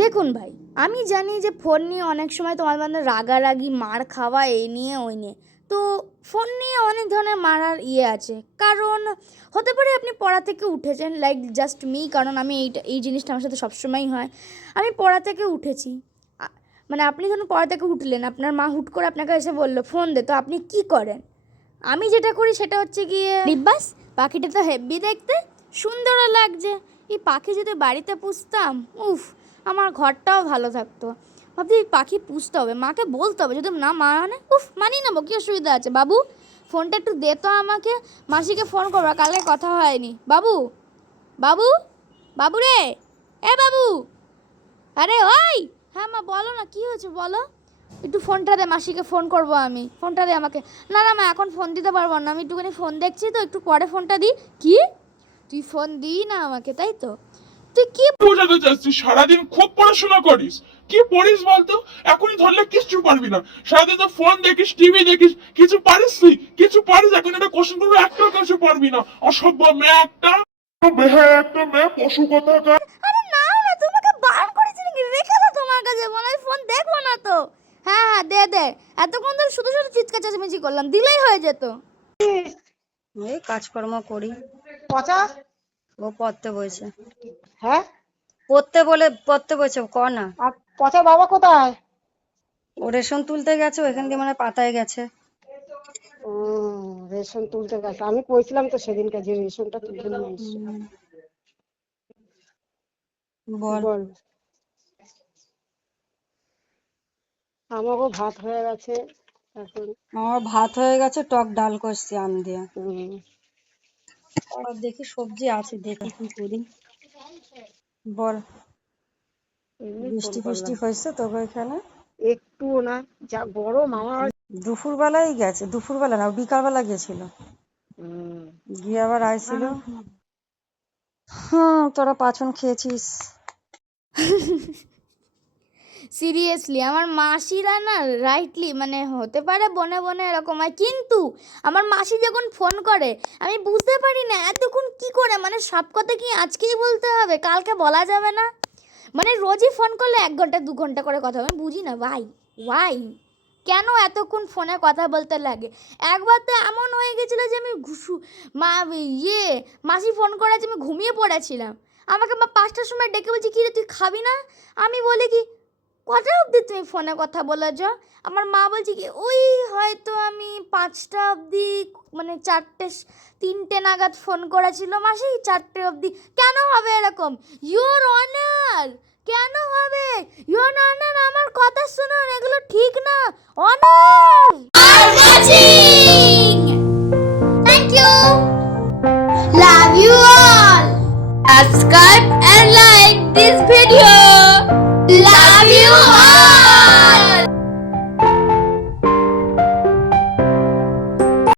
দেখুন ভাই, আমি জানি যে ফোন নিয়ে অনেক সময় তোমার মানে রাগারাগি, মার খাওয়া এই নিয়ে ওই নিয়ে। তো ফোন নিয়ে অনেক ধরনের মারার আছে। কারণ হতে পারে আপনি পড়া থেকে উঠেছেন, লাইক জাস্ট মি, কারণ আমি এই জিনিসটা আমার সাথে সবসময়ই হয়। আমি পড়া থেকে উঠেছি, মানে আপনি যখন পড়া থেকে উঠলেন, আপনার মা হুট করে আপনাকে এসে বললো ফোন দে, তো আপনি কি করেন? আমি যেটা করি সেটা হচ্ছে গিয়ে ডিব্বাস, পাখিটা তো হেব্বি দেখতে, সুন্দরও লাগছে, এই পাখি যদি বাড়িতে পুষতাম, উফ, আমার ঘরটাও ভালো থাকতো। ভাবছি এই পাখি পুষতে হবে, মাকে বলতে হবে, যদি না মানে উফ মানিয়ে নেবো, কী অসুবিধা আছে। বাবু ফোনটা একটু দে তো আমাকে, মাসিকে ফোন করবো, কালকে কথা হয়নি। বাবু, বাবু, বাবু রে, এ বাবু, আরে ওই, হ্যাঁ মা বলো না, কী হয়েছে বলো। একটু ফোনটা দে, মাসিকে ফোন করবো আমি, ফোনটা দে আমাকে। না না মা, এখন ফোন দিতে পারবো না, আমি একটুখানি ফোন দেখছি তো, একটু পরে ফোনটা দিই। কি, তুই ফোন দিই না আমাকে, তাই তো? তুই কি বোঝাতে চাচ্ছিস? সারাদিন খুব পড়াশোনা করিস, কি পড়িস বলতো? এখনই ধরলে কিচ্ছু পারবি না। সারাদিন তো ফোন দেখিস, টিভি দেখিস, কিছু পারিস তুই? কিছু পারিস? এখন একটা কোশ্চেন করবো, একটা কিছু পারবি না। অসভ্য মেয়ে একটা, হ্যাঁ একটা মেয়ে, পশু কোথাকার। আরে নাও না, তোমাকে বার করেছি নাকি? রেখে দাও তোমার কাছে, মনে হয় ফোন দেখবো না তো। হ্যাঁ হ্যাঁ দে দে, এতক্ষণ ধরে শুধু শুধু চিৎকার চেঁচামেচি করলাম, দিলেই হয়ে যেত। এই কাজকর্ম করি। পচা। ও পড়তে বসেছে। হ্যাঁ, পড়তে বসেছে, কর না। আর পচা বাবা কোথায়? ও রেশন তুলতে গেছে, ওইখান দিয়ে মানে পাতায় গেছে। রেশন তুলতে গেছে, আমি কইছিলাম তো সেদিনকে যে রেশনটা তুলতে নিয়ে এসছে। বল। বল। আমারও ভাত হয়ে গেছে এখন। আমার ভাত হয়ে গেছে, টক ডাল করছি আম দিয়ে। উম, আর দেখি সবজি আছে, দেখি কি করি। বল। এমনি ফোন বৃষ্টি ফিষ্টি করলাম। হয়েছে তোকে এখানে? একটুও না, যা গরম আমার। দুপুর বেলায় গেছে, দুপুর বেলা না, বিকাল বেলা গেছিল, উম, গিয়ে আবার আইছিল। তোরা পাছন খেয়েছিস। সিরিয়াসলি আমার মাসিরা না, রাইটলি মানে হতে পারে বনে বনে এরকম হয়, কিন্তু আমার মাসি যখন ফোন করে আমি বুঝতে পারি না এতক্ষণ কি করে, মানে সব কথা কি আজকেই বলতে হবে, কালকে বলা যাবে না? মানে রোজই ফোন করলে 1 ঘন্টা 2 ঘন্টা করে কথা হবে, আমি বুঝি না ওয়াই কেন এতক্ষণ ফোনে কথা বলতে লাগে। একবার তো এমন হয়ে গেছিলো যে আমি মা মাসি ফোন করেছে, আমি ঘুমিয়ে পড়েছিলাম, আমাকে মা 5টার সময় ডেকে বলছি কি রে তুই খাবি না? আমি বলি কি, কটা অবধি তুমি ফোনে কথা বলেছ? আমার মা বলছে কি ওই হয়তো আমি 5টা অবধি, মানে 3টে নাগাদ ফোন করেছিল মাসি, 4টে অবধি। কেন হবে এরকম? ইয়োর অনার, কেন হবে? ইয়োর অনার, আমার কথা শুনুন, এগুলো ঠিক না। অনার আর watching, thank you, love you all, subscribe and like this video, love